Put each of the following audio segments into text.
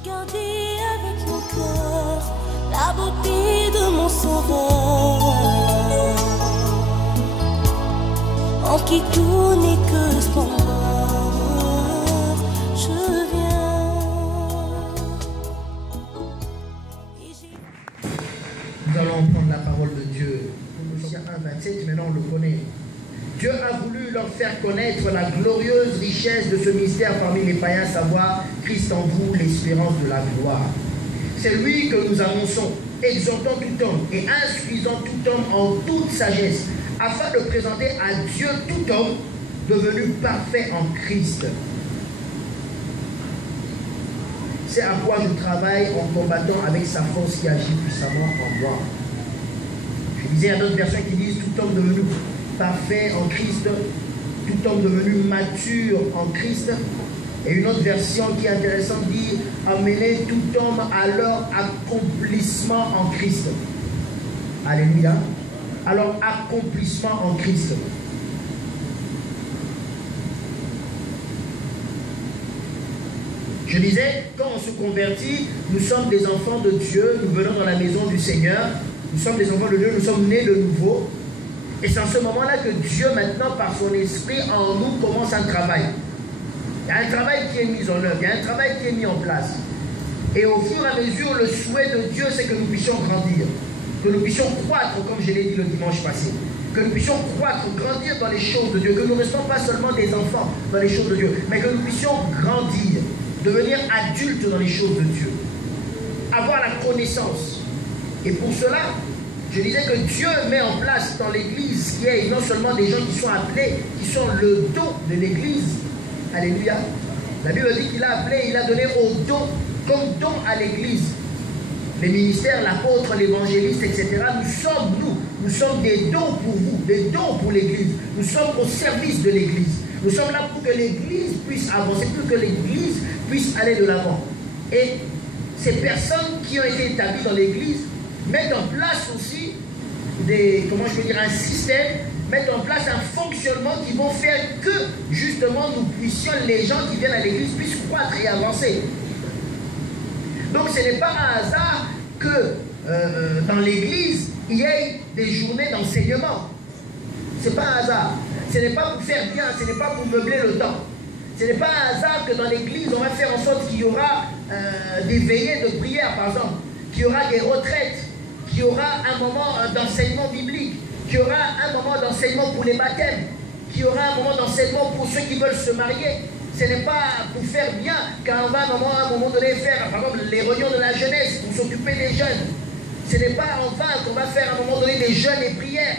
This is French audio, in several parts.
Regarder avec mon cœur la beauté de mon sauveur, en qui tout n'est que splendeur. Je viens. Nous allons prendre la parole de Dieu. Colossiens 1:27, maintenant on le connaît. Dieu a voulu leur faire connaître la glorieuse richesse de ce mystère parmi les païens, savoir Christ en vous, l'espérance de la gloire. C'est lui que nous annonçons, exhortant tout homme et instruisant tout homme en toute sagesse, afin de présenter à Dieu tout homme devenu parfait en Christ. C'est à quoi je travaille en combattant avec sa force qui agit puissamment en moi. Je disais à d'autres versions qui disent tout homme devenu parfait en Christ, tout homme devenu mature en Christ. Et une autre version qui est intéressante dit amener tout homme à leur accomplissement en Christ. Alléluia. Alors accomplissement en Christ. Je disais, quand on se convertit, nous sommes des enfants de Dieu, nous venons dans la maison du Seigneur, nous sommes des enfants de Dieu, nous sommes nés de nouveau. Et c'est en ce moment-là que Dieu, maintenant, par son esprit, en nous, commence un travail. Il y a un travail qui est mis en œuvre, il y a un travail qui est mis en place. Et au fur et à mesure, le souhait de Dieu, c'est que nous puissions grandir, que nous puissions croître, comme je l'ai dit le dimanche passé, que nous puissions croître, grandir dans les choses de Dieu, que nous ne restons pas seulement des enfants dans les choses de Dieu, mais que nous puissions grandir, devenir adultes dans les choses de Dieu, avoir la connaissance. Et pour cela, je disais que Dieu met en place dans l'Église qui est non seulement des gens qui sont appelés, qui sont le don de l'Église. Alléluia. La Bible dit qu'il a appelé, il a donné au don, comme don à l'Église. Les ministères, l'apôtre, l'évangéliste, etc. Nous sommes des dons pour vous, des dons pour l'Église. Nous sommes au service de l'Église. Nous sommes là pour que l'Église puisse avancer, pour que l'Église puisse aller de l'avant. Et ces personnes qui ont été établies dans l'Église mettent en place aussi un système, mettent en place un fonctionnement qui vont faire que justement nous puissions, les gens qui viennent à l'église puissent croître et avancer. Donc ce n'est pas un hasard que dans l'église il y ait des journées d'enseignement. Ce n'est pas un hasard. Ce n'est pas pour faire bien, ce n'est pas pour meubler le temps. Ce n'est pas un hasard que dans l'église on va faire en sorte qu'il y aura des veillées de prière par exemple, qu'il y aura des retraites, qu'il y aura un moment d'enseignement biblique, qu'il y aura un moment d'enseignement pour les baptêmes, qu'il y aura un moment d'enseignement pour ceux qui veulent se marier. Ce n'est pas pour faire bien qu'on va à un moment donné faire, par exemple, les réunions de la jeunesse pour s'occuper des jeunes. Ce n'est pas en vain qu'on va faire à un moment donné des jeûnes et prières.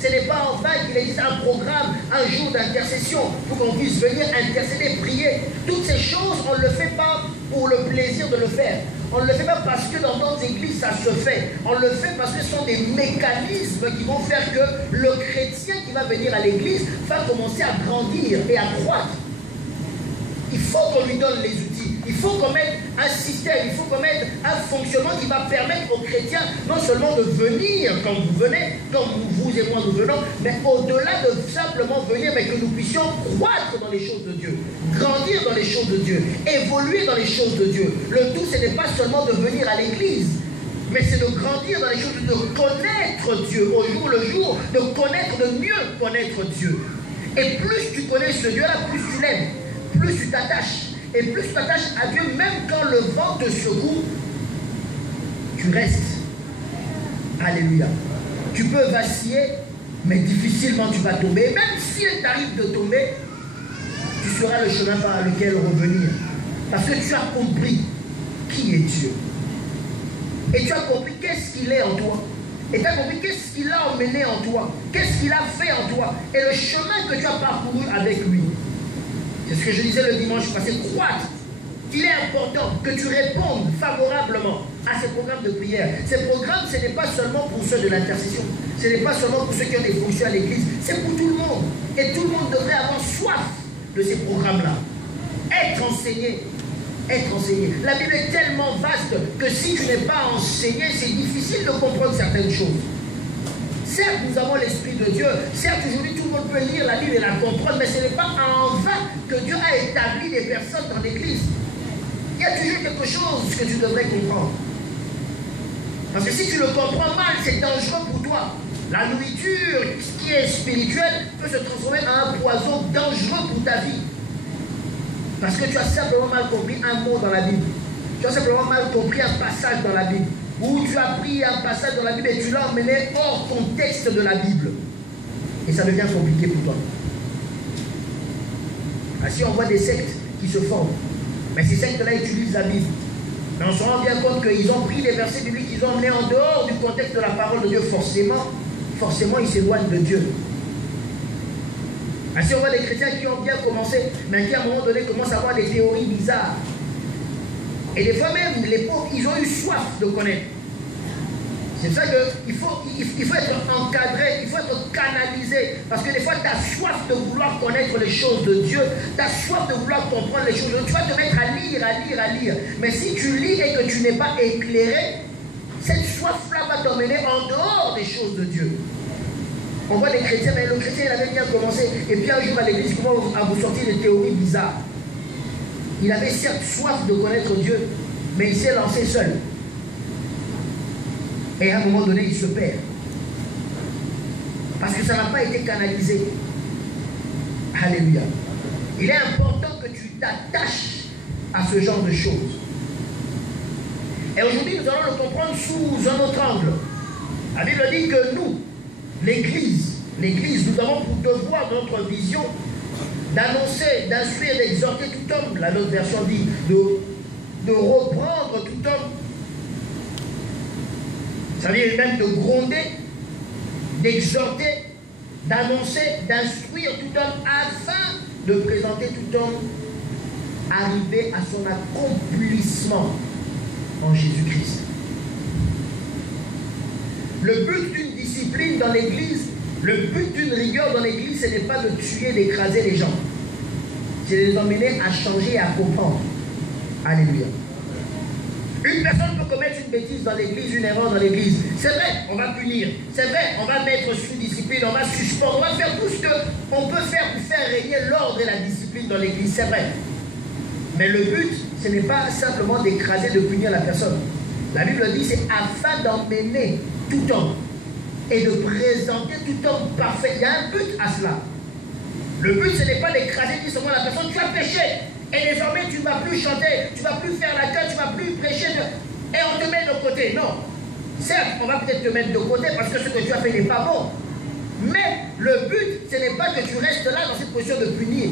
Ce n'est pas en vain qu'il existe un programme, un jour d'intercession pour qu'on puisse venir intercéder, prier. Toutes ces choses, on ne le fait pas pour le plaisir de le faire. On ne le fait pas parce que dans d'autres églises ça se fait. On le fait parce que ce sont des mécanismes qui vont faire que le chrétien qui va venir à l'église va commencer à grandir et à croître. Il faut qu'on lui donne les outils. Il faut qu'on mette un système, il faut qu'on mette un fonctionnement qui va permettre aux chrétiens non seulement de venir comme vous venez, comme vous et moi nous venons, mais au-delà de simplement venir, mais que nous puissions croître dans les choses de Dieu, grandir dans les choses de Dieu, évoluer dans les choses de Dieu. Le tout, ce n'est pas seulement de venir à l'église, mais c'est de grandir dans les choses, de connaître Dieu au jour le jour, de connaître, de mieux connaître Dieu. Et plus tu connais ce Dieu-là, plus tu l'aimes, plus tu t'attaches. Et plus tu t'attaches à Dieu, même quand le vent te secoue, tu restes. Alléluia. Tu peux vaciller, mais difficilement tu vas tomber. Et même s'il t'arrive de tomber, tu seras le chemin par lequel revenir. Parce que tu as compris qui est Dieu. Et tu as compris qu'est-ce qu'il est en toi. Et tu as compris qu'est-ce qu'il a emmené en toi. Qu'est-ce qu'il a fait en toi. Et le chemin que tu as parcouru avec lui. C'est ce que je disais le dimanche passé, croître. Il est important que tu répondes favorablement à ces programmes de prière. Ces programmes, ce n'est pas seulement pour ceux de l'intercession. Ce n'est pas seulement pour ceux qui ont des fonctions à l'église. C'est pour tout le monde. Et tout le monde devrait avoir soif de ces programmes-là. Être enseigné. Être enseigné. La Bible est tellement vaste que si tu n'es pas enseigné, c'est difficile de comprendre certaines choses. Certes, nous avons l'Esprit de Dieu. Certes, aujourd'hui, tout le monde peut lire la Bible et la comprendre, mais ce n'est pas en vain que Dieu a établi des personnes dans l'Église. Il y a toujours quelque chose que tu devrais comprendre. Parce que si tu le comprends mal, c'est dangereux pour toi. La nourriture qui est spirituelle peut se transformer en un poison dangereux pour ta vie. Parce que tu as simplement mal compris un mot dans la Bible. Tu as simplement mal compris un passage dans la Bible. Ou tu as pris un passage dans la Bible et tu l'as emmené hors contexte de la Bible. Et ça devient compliqué pour toi. Ainsi, on voit des sectes qui se forment. Mais ces sectes-là utilisent la Bible. Mais on se rend bien compte qu'ils ont pris les versets bibliques, ils ont emmenés en dehors du contexte de la parole de Dieu. Forcément, ils s'éloignent de Dieu. Ainsi, on voit des chrétiens qui ont bien commencé, mais qui à un moment donné commencent à avoir des théories bizarres. Et des fois même, les pauvres, ils ont eu soif de connaître. C'est pour ça qu'il faut être encadré, il faut être canalisé. Parce que des fois, tu as soif de vouloir connaître les choses de Dieu. Tu as soif de vouloir comprendre les choses de Dieu. Tu vas te mettre à lire. Mais si tu lis et que tu n'es pas éclairé, cette soif-là va t'emmener en dehors des choses de Dieu. On voit des chrétiens, mais le chrétien, il avait bien commencé. Et puis un jour à l'église, il commence à vous sortir des théories bizarres. Il avait certes soif de connaître Dieu, mais il s'est lancé seul. Et à un moment donné, il se perd. Parce que ça n'a pas été canalisé. Alléluia. Il est important que tu t'attaches à ce genre de choses. Et aujourd'hui, nous allons le comprendre sous un autre angle. La Bible dit que nous, l'Église, nous avons pour devoir, notre vision, d'annoncer, d'instruire, d'exhorter tout homme. La autre version dit de reprendre tout homme. Ça veut dire même de gronder, d'exhorter, d'annoncer, d'instruire tout homme afin de présenter tout homme arrivé à son accomplissement en Jésus-Christ. Le but d'une discipline dans l'Église, le but d'une rigueur dans l'Église, ce n'est pas de tuer, d'écraser les gens. C'est de les emmener à changer et à comprendre. Alléluia. Une personne peut commettre une bêtise dans l'église, une erreur dans l'église. C'est vrai, on va punir. C'est vrai, on va mettre sous discipline, on va suspendre, on va faire tout ce qu'on peut faire pour faire régner l'ordre et la discipline dans l'église. C'est vrai. Mais le but, ce n'est pas simplement d'écraser, de punir la personne. La Bible dit, c'est afin d'emmener tout homme et de présenter tout homme parfait. Il y a un but à cela. Le but, ce n'est pas d'écraser seulement la personne. Tu as péché. Et désormais, tu ne vas plus chanter, tu ne vas plus faire la queue, tu ne vas plus prêcher, et on te met de côté. Non. Certes, on va peut-être te mettre de côté parce que ce que tu as fait n'est pas bon. Mais le but, ce n'est pas que tu restes là dans cette position de punir.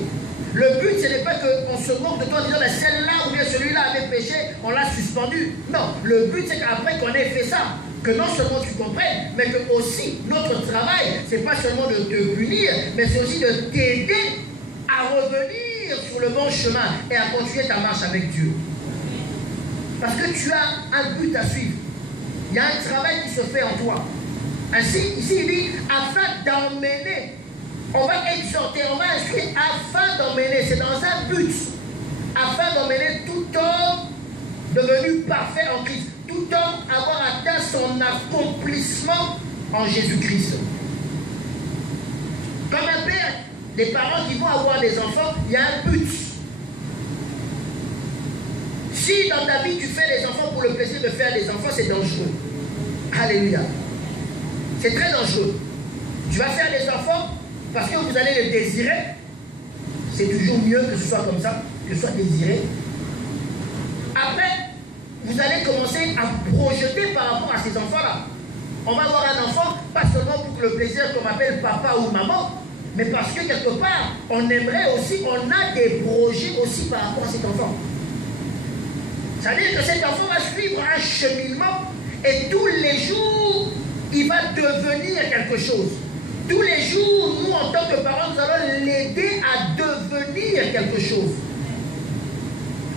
Le but, ce n'est pas qu'on se moque de toi en disant celle-là ou bien celui-là avait péché, on l'a suspendu. Non. Le but, c'est qu'après qu'on ait fait ça, que non seulement tu comprennes, mais que aussi notre travail, ce n'est pas seulement de te punir, mais c'est aussi de t'aider à revenir sur le bon chemin et à continuer ta marche avec Dieu. Parce que tu as un but à suivre. Il y a un travail qui se fait en toi. Ainsi, ici il dit, afin d'emmener, on va exhorter, on va instruire, afin d'emmener, c'est dans un but, afin d'emmener tout homme devenu parfait en Christ, tout homme avoir atteint son accomplissement en Jésus-Christ. Comme un père, des parents qui vont avoir des enfants, il y a un but. Si dans ta vie tu fais des enfants pour le plaisir de faire des enfants, c'est dangereux. Alléluia. C'est très dangereux. Tu vas faire des enfants parce que vous allez les désirer. C'est toujours mieux que ce soit comme ça, que ce soit désiré. Après, vous allez commencer à projeter par rapport à ces enfants-là. On va avoir un enfant, pas seulement pour le plaisir qu'on m'appelle papa ou maman, mais parce que quelque part, on aimerait aussi, on a des projets aussi par rapport à cet enfant. C'est-à-dire que cet enfant va suivre un cheminement et tous les jours, il va devenir quelque chose. Tous les jours, nous, en tant que parents, nous allons l'aider à devenir quelque chose.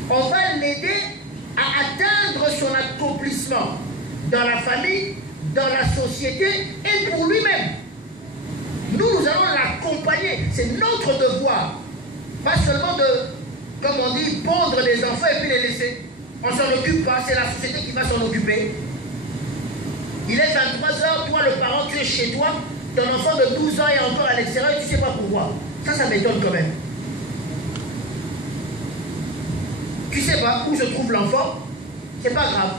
On va l'aider à atteindre son accomplissement dans la famille, dans la société et pour lui-même. Nous allons l'accompagner. C'est notre devoir. Pas seulement de, comme on dit, pondre les enfants et puis les laisser. On ne s'en occupe pas, c'est la société qui va s'en occuper. Il est 23 h, toi le parent, tu es chez toi, ton enfant de 12 ans est encore à l'extérieur, tu ne sais pas pourquoi. Ça m'étonne quand même. Tu Tu sais pas où se trouve l'enfant, c'est pas grave.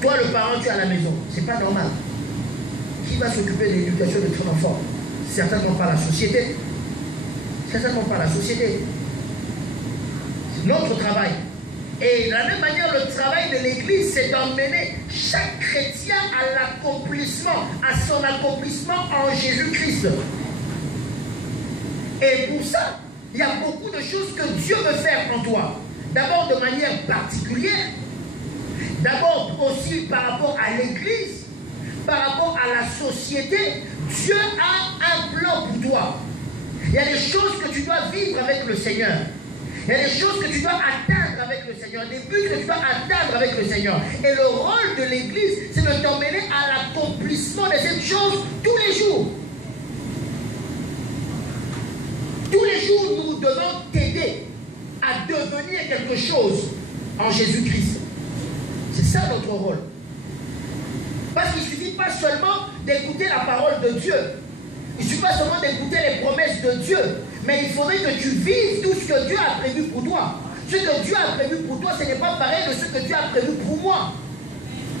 Toi, le parent, tu es à la maison, c'est pas normal. Qui va s'occuper de l'éducation de ton enfant? Certainement pas la société. Certainement pas la société. C'est notre travail. Et de la même manière, le travail de l'Église, c'est d'emmener chaque chrétien à l'accomplissement, à son accomplissement en Jésus-Christ. Et pour ça, il y a beaucoup de choses que Dieu veut faire en toi. D'abord de manière particulière, d'abord aussi par rapport à l'Église, par rapport à la société. Dieu a un plan pour toi. Il y a des choses que tu dois vivre avec le Seigneur. Il y a des choses que tu dois atteindre avec le Seigneur, des buts que tu dois atteindre avec le Seigneur. Et le rôle de l'Église, c'est de t'emmener à l'accomplissement de cette chose tous les jours. Tous les jours, nous devons t'aider à devenir quelque chose en Jésus-Christ. C'est ça notre rôle. Parce qu'il ne suffit pas seulement d'écouter la parole de Dieu. Il ne suffit pas seulement d'écouter les promesses de Dieu. Mais il faudrait que tu vives tout ce que Dieu a prévu pour toi. Ce que Dieu a prévu pour toi, ce n'est pas pareil de ce que Dieu a prévu pour moi.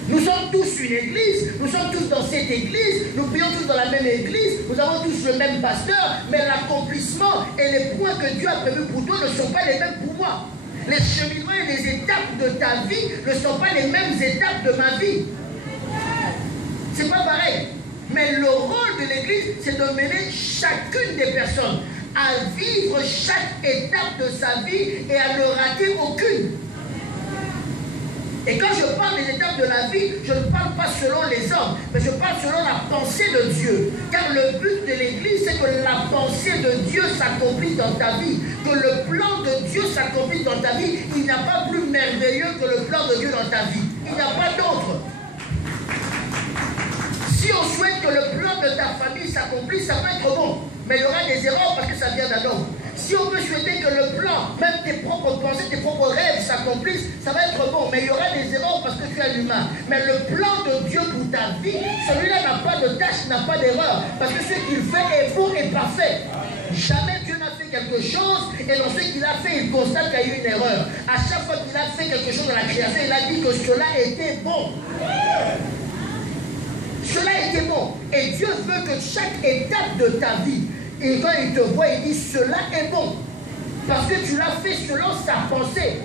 Nous sommes tous une église, nous sommes tous dans cette église, nous prions tous dans la même église, nous avons tous le même pasteur, mais l'accomplissement et les points que Dieu a prévus pour toi ne sont pas les mêmes pour moi. Les cheminements et les étapes de ta vie ne sont pas les mêmes étapes de ma vie. C'est pas pareil. Mais le rôle de l'église, c'est de mener chacune des personnes à vivre chaque étape de sa vie et à ne rater aucune. Et quand je parle des étapes de la vie, je ne parle pas selon les hommes, mais je parle selon la pensée de Dieu. Car le but de l'Église, c'est que la pensée de Dieu s'accomplisse dans ta vie, que le plan de Dieu s'accomplisse dans ta vie. Il n'y a pas plus merveilleux que le plan de Dieu dans ta vie. Il n'y a pas d'autre. Si on souhaite que le plan de ta famille s'accomplisse, ça peut être bon. Mais il y aura des erreurs parce que ça vient d'un homme. Si on peut souhaiter que le plan, même tes propres pensées, tes propres rêves s'accomplissent, ça va être bon. Mais il y aura des erreurs parce que tu es humain. Mais le plan de Dieu pour ta vie, celui-là n'a pas de tâche, n'a pas d'erreur. Parce que ce qu'il fait est bon et parfait. Jamais Dieu n'a fait quelque chose et dans ce qu'il a fait, il constate qu'il y a eu une erreur. À chaque fois qu'il a fait quelque chose dans la création, il a dit que cela était bon. Cela était bon. Et Dieu veut que chaque étape de ta vie, et quand il te voit, il dit cela est bon. Parce que tu l'as fait selon sa pensée.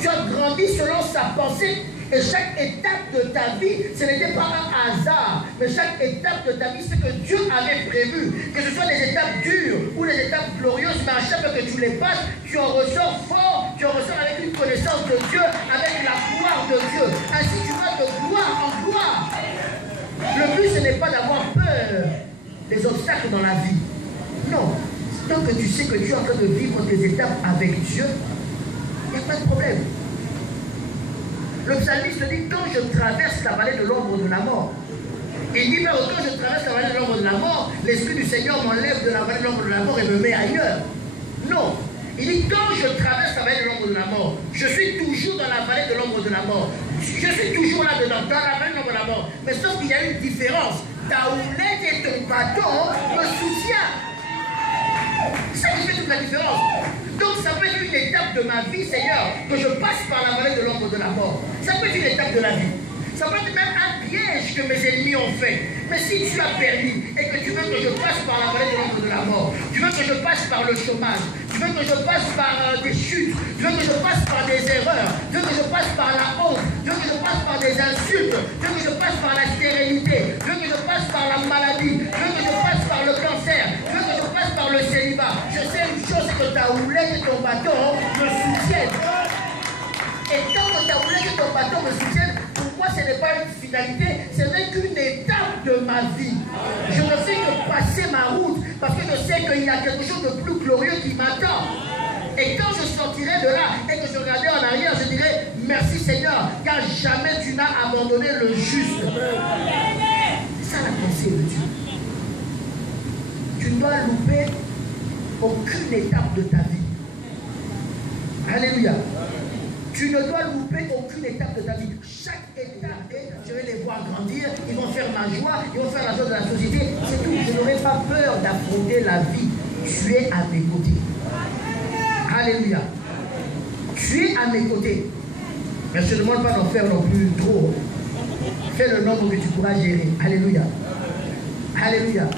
Tu as grandi selon sa pensée. Et chaque étape de ta vie, ce n'était pas un hasard. Mais chaque étape de ta vie, c'est que Dieu avait prévu. Que ce soit des étapes dures ou des étapes glorieuses, mais à chaque fois que tu les passes, tu en ressors fort. Tu en ressors avec une connaissance de Dieu, avec la gloire de Dieu. Ainsi, tu vas de gloire en gloire. Le but, ce n'est pas d'avoir peur des obstacles dans la vie. Non. Tant que tu sais que tu es en train de vivre tes étapes avec Dieu, il n'y a pas de problème. Le psalmiste dit, quand je traverse la vallée de l'ombre de la mort, il dit, mais autant je traverse la vallée de l'ombre de la mort, l'Esprit du Seigneur m'enlève de la vallée de l'ombre de la mort et me met ailleurs. Non. Il dit, quand je traverse la vallée de l'ombre de la mort, je suis toujours dans la vallée de l'ombre de la mort. Je suis toujours là-dedans, dans la vallée de l'ombre de la mort. Mais sauf qu'il y a une différence. Ta houlette et ton bâton me soutiennent. C'est ça qui fait toute la différence. Donc ça peut être une étape de ma vie, Seigneur, que je passe par la vallée de l'ombre de la mort. Ça peut être une étape de la vie. Ça peut être même un piège que mes ennemis ont fait. Mais si tu as permis et que tu veux que je passe par la vallée de l'ombre de la mort, tu veux que je passe par le chômage, tu veux que je passe par des chutes, tu veux que je passe par des erreurs, tu veux que je passe par la honte, tu veux que je passe par des insultes, tu veux que je passe par la stérilité, tu veux que je passe par la maladie, tu veux que je passe par le cancer, tu veux que je passe par le célibat. Je sais une chose, c'est que ta houlette et ton bâton me soutiennent. Et tant que ta houlette et ton bâton me soutiennent, pour moi ce n'est pas une finalité, ce n'est qu'une étape de ma vie. Je ne fais que passer ma route parce que je sais qu'il y a quelque chose de plus glorieux qui m'attend. Et quand je sortirai de là et que je regarderai en arrière, je dirai merci Seigneur, car jamais tu n'as abandonné le juste. C'est ça la pensée de Dieu. Tu ne dois louper aucune étape de ta vie. Alléluia. Tu ne dois louper aucune étape de ta vie. Chaque étape, je vais les voir grandir, ils vont faire ma joie, ils vont faire la joie de la société. C'est tout. Je n'aurai pas peur d'affronter la vie. Tu es à mes côtés. Alléluia. Tu es à mes côtés. Mais je ne demande pas d'en faire non plus trop. Fais le nombre que tu pourras gérer. Alléluia. Alléluia.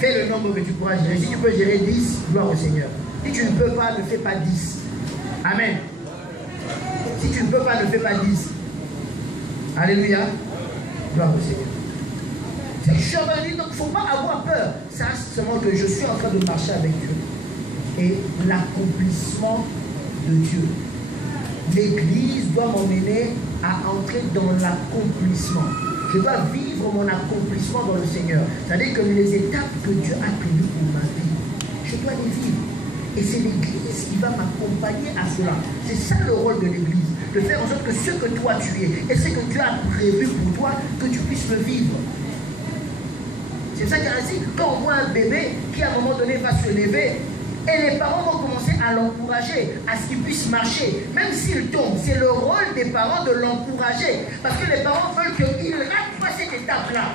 Fais le nombre que tu pourras gérer. Si tu peux gérer 10, gloire au Seigneur. Si tu ne peux pas, ne fais pas 10. Amen. Si tu ne peux pas, ne fais pas 10. Alléluia. Gloire au Seigneur. Donc il ne faut pas avoir peur. Sache seulement que je suis en train de marcher avec Dieu. Et l'accomplissement de Dieu. L'Église doit m'emmener à entrer dans l'accomplissement. Je dois vivre mon accomplissement dans le Seigneur. C'est-à-dire que les étapes que Dieu a prévues pour ma vie, je dois les vivre. Et c'est l'Église qui va m'accompagner à cela. C'est ça le rôle de l'Église. De faire en sorte que ce que toi tu es et ce que Dieu a prévu pour toi, que tu puisses le vivre. C'est ça qu'il y a ici. Quand on voit un bébé qui à un moment donné va se lever, et les parents vont commencer à l'encourager, à ce qu'il puisse marcher. Même s'il tombe, c'est le rôle des parents de l'encourager. Parce que les parents veulent qu'il rate pas cette étape-là.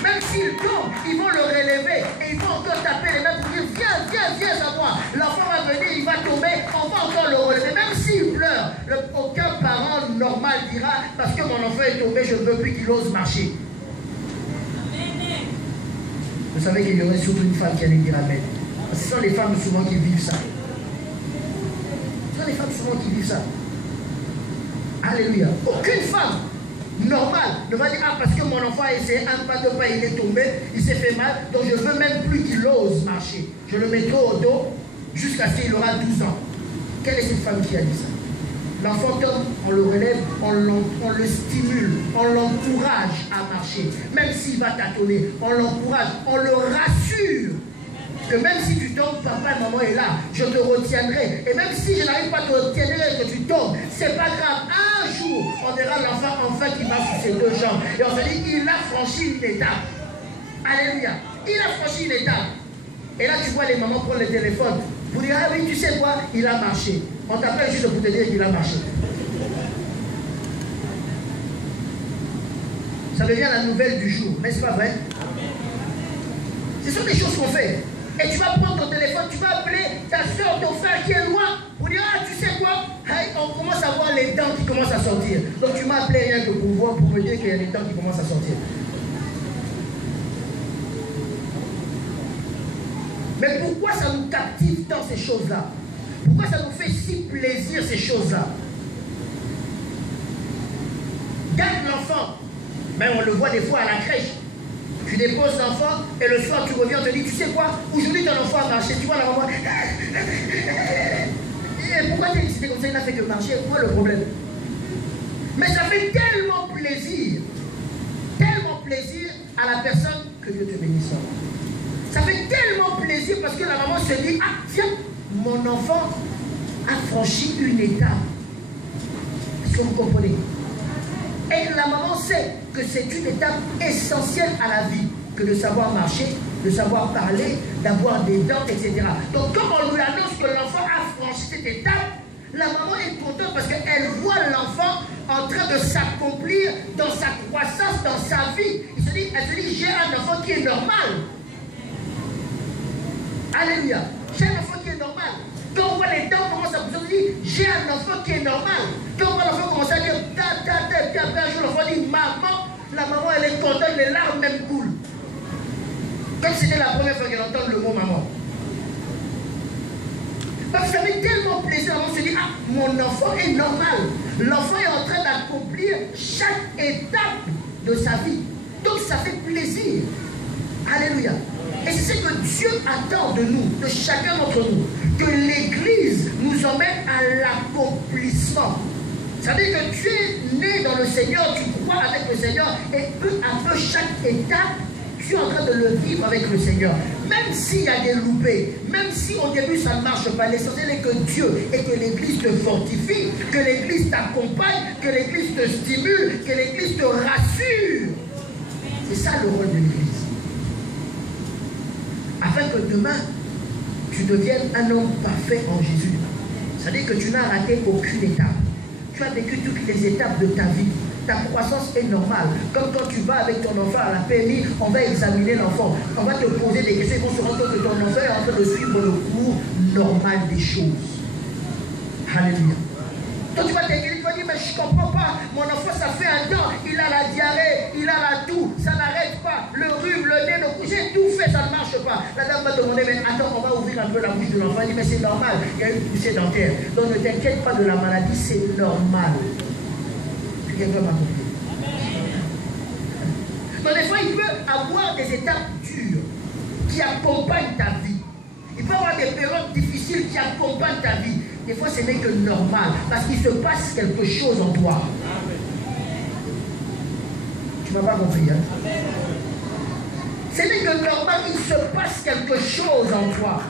Même s'il tombe, ils vont le relever. Et ils vont encore taper les mains pour dire, viens à moi. L'enfant va venir, il va tomber, on va encore le relever. Même s'il pleure, aucun parent normal dira, parce que mon enfant est tombé, je ne veux plus qu'il ose marcher. Vous savez qu'il y aurait surtout une femme qui allait dire amen. Ce sont les femmes souvent qui vivent ça. Ce sont les femmes souvent qui vivent ça. Alléluia. Aucune femme normale ne va dire, ah, parce que mon enfant a essayé un pas, deux pas, il est tombé, il s'est fait mal, donc je ne veux même plus qu'il ose marcher. Je le mettrai au dos jusqu'à ce qu'il aura 12 ans. Quelle est cette femme qui a dit ça? L'enfant tombe, on le relève, on le stimule, on l'encourage à marcher. Même s'il va tâtonner, on l'encourage, on le rassure. Que même si tu tombes, papa et maman est là, je te retiendrai. Et même si je n'arrive pas à te retenir et que tu tombes, c'est pas grave. Un jour, on verra l'enfant enfin qui marche sur ses deux jambes. Et on se dit, il a franchi une étape. Alléluia. Il a franchi une étape. Et là, tu vois les mamans prendre le téléphone pour dire, ah oui, tu sais quoi, il a marché. On t'appelle juste pour te dire qu'il a marché. Ça devient la nouvelle du jour, n'est-ce pas vrai? Ce sont des choses qu'on fait. Et tu vas prendre ton téléphone, tu vas appeler ta soeur, ton frère qui est loin pour dire, ah, tu sais quoi, hey, on commence à voir les dents qui commencent à sortir. Donc tu m'as appelé rien que pour voir, pour me dire qu'il y a des dents qui commencent à sortir. Mais pourquoi ça nous captive tant ces choses-là? Pourquoi ça nous fait si plaisir ces choses-là? Garde l'enfant. Mais on le voit des fois à la crèche. Tu déposes l'enfant et le soir tu reviens, on te dit, tu sais quoi, aujourd'hui ton enfant a marché, tu vois la maman. Et pourquoi tu es excité comme ça, il n'a fait que marcher, quoi le problème? Mais ça fait tellement plaisir à la personne que Dieu te bénisse. Ça fait tellement plaisir parce que la maman se dit, ah tiens, mon enfant a franchi une étape. Est-ce que vous comprenez? Et la maman sait que c'est une étape essentielle à la vie, que de savoir marcher, de savoir parler, d'avoir des dents, etc. Donc quand on lui annonce que l'enfant a franchi cette étape, la maman est contente parce qu'elle voit l'enfant en train de s'accomplir dans sa croissance, dans sa vie. Elle se dit, j'ai un enfant qui est normal. Alléluia. J'ai un enfant qui est normal. Quand on voit les dents commencent à pousser, on dit, j'ai un enfant qui est normal. Quand on voit l'enfant commencer à dire, puis après un jour l'enfant dit, maman, la maman elle est contente, les larmes même coulent. Comme c'était la première fois qu'elle entend le mot maman. Parce que ça fait tellement plaisir, on se dit, ah, mon enfant est normal. L'enfant est en train d'accomplir chaque étape de sa vie. Donc ça fait plaisir. Alléluia. Et c'est ce que Dieu attend de nous, de chacun d'entre nous. Que l'Église nous emmène à l'accomplissement. Ça veut dire que tu es né dans le Seigneur, tu crois avec le Seigneur, et peu à peu, chaque étape, tu es en train de le vivre avec le Seigneur. Même s'il y a des loupés, même si au début ça ne marche pas, l'essentiel est que Dieu et que l'Église te fortifie, que l'Église t'accompagne, que l'Église te stimule, que l'Église te rassure. C'est ça le rôle de l'Église. Afin que demain, tu deviennes un homme parfait en Jésus. C'est-à-dire que tu n'as raté aucune étape. Tu as vécu toutes les étapes de ta vie. Ta croissance est normale. Comme quand tu vas avec ton enfant à la PMI, on va examiner l'enfant. On va te poser des questions. Ils vont se rendre compte que ton enfant est en train de suivre le cours normal des choses. Alléluia. Toi, tu vas t'inquiéter, tu vas dire, mais je ne comprends pas. Mon enfant, ça fait un temps, il a la diarrhée, il a la toux, ça n'arrête pas. Le rhume, le nez, j'ai tout fait, ça ne marche pas. La dame va te demander, mais attends, on va ouvrir un peu la bouche de l'enfant. Elle dit, mais c'est normal, il y a une poussée dentaire. Donc ne t'inquiète pas de la maladie, c'est normal. Quelqu'un m'a compris. Donc des fois, il peut avoir des étapes dures qui accompagnent ta vie. Il peut y avoir des périodes difficiles qui accompagnent ta vie. Des fois, ce n'est que normal, parce qu'il se passe quelque chose en toi. Tu ne m'as pas compris, hein? Ce n'est que normal, il se passe quelque chose en toi.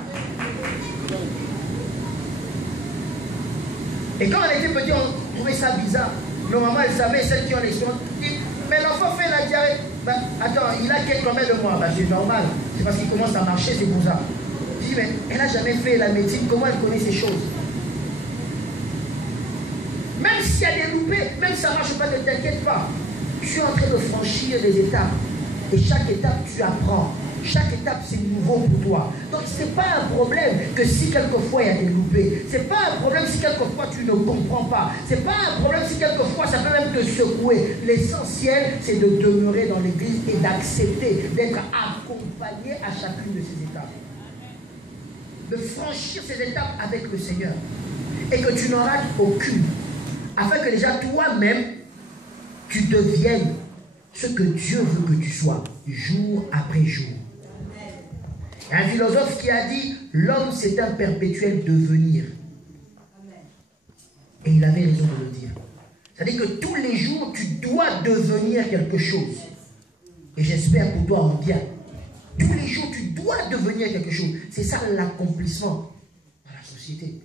Et quand on était petit, on trouvait ça bizarre. Nos mamans, elles savaient, celles qui ont l'expérience, disent, mais l'enfant fait la diarrhée. Ben, attends, il a combien de mois? Ben, c'est normal. C'est parce qu'il commence à marcher, c'est pour ça. Je dis, mais elle n'a jamais fait la médecine, comment elle connaît ces choses? Même s'il y a des loupés, même si ça ne marche pas, ne t'inquiète pas. Tu es en train de franchir des étapes. Et chaque étape, tu apprends. Chaque étape, c'est nouveau pour toi. Donc, ce n'est pas un problème que si quelquefois il y a des loupés. Ce n'est pas un problème si quelquefois tu ne comprends pas. Ce n'est pas un problème si quelquefois ça peut même te secouer. L'essentiel, c'est de demeurer dans l'église et d'accepter d'être accompagné à chacune de ces étapes. De franchir ces étapes avec le Seigneur. Et que tu n'en rates aucune. Afin que déjà toi-même, tu deviennes ce que Dieu veut que tu sois, jour après jour. Il y a un philosophe qui a dit, l'homme c'est un perpétuel devenir. Et il avait raison de le dire. C'est-à-dire que tous les jours, tu dois devenir quelque chose. Et j'espère pour toi en bien. Tous les jours, tu dois devenir quelque chose. C'est ça l'accomplissement dans la société.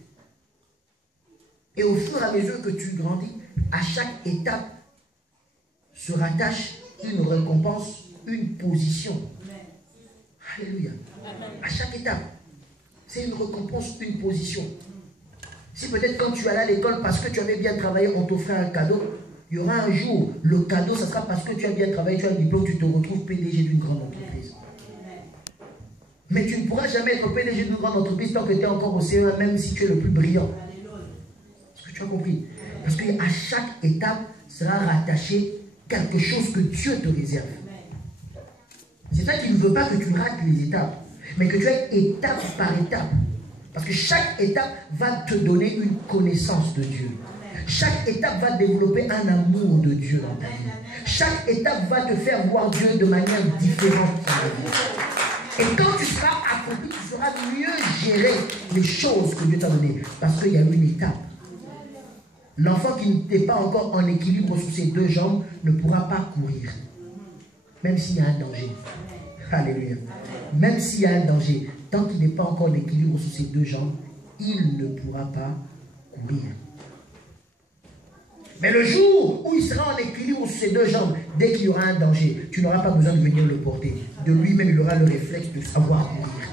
Et au fur et à mesure que tu grandis, à chaque étape se rattache une récompense, une position. Alléluia. À chaque étape, c'est une récompense, une position. Si peut-être quand tu allais à l'école parce que tu avais bien travaillé, on t'offrait un cadeau, il y aura un jour, le cadeau, ça sera parce que tu as bien travaillé, tu as un diplôme, tu te retrouves PDG d'une grande entreprise. Mais tu ne pourras jamais être PDG d'une grande entreprise tant que tu es encore au CE1, même si tu es le plus brillant. Est-ce que tu as compris? Parce qu'à chaque étape sera rattaché quelque chose que Dieu te réserve. C'est ça qui ne veut pas que tu rates les étapes, mais que tu ailles étape par étape. Parce que chaque étape va te donner une connaissance de Dieu. Chaque étape va développer un amour de Dieu dans ta vie. Chaque étape va te faire voir Dieu de manière différente dans ta vie. Et quand tu seras accompli, tu sauras mieux gérer les choses que Dieu t'a données. Parce qu'il y a une étape. L'enfant qui n'était pas encore en équilibre sous ses deux jambes ne pourra pas courir. Même s'il y a un danger. Alléluia. Même s'il y a un danger, tant qu'il n'est pas encore en équilibre sous ses deux jambes, il ne pourra pas courir. Mais le jour où il sera en équilibre sous ses deux jambes, dès qu'il y aura un danger, tu n'auras pas besoin de venir le porter. De lui-même, il aura le réflexe de savoir courir.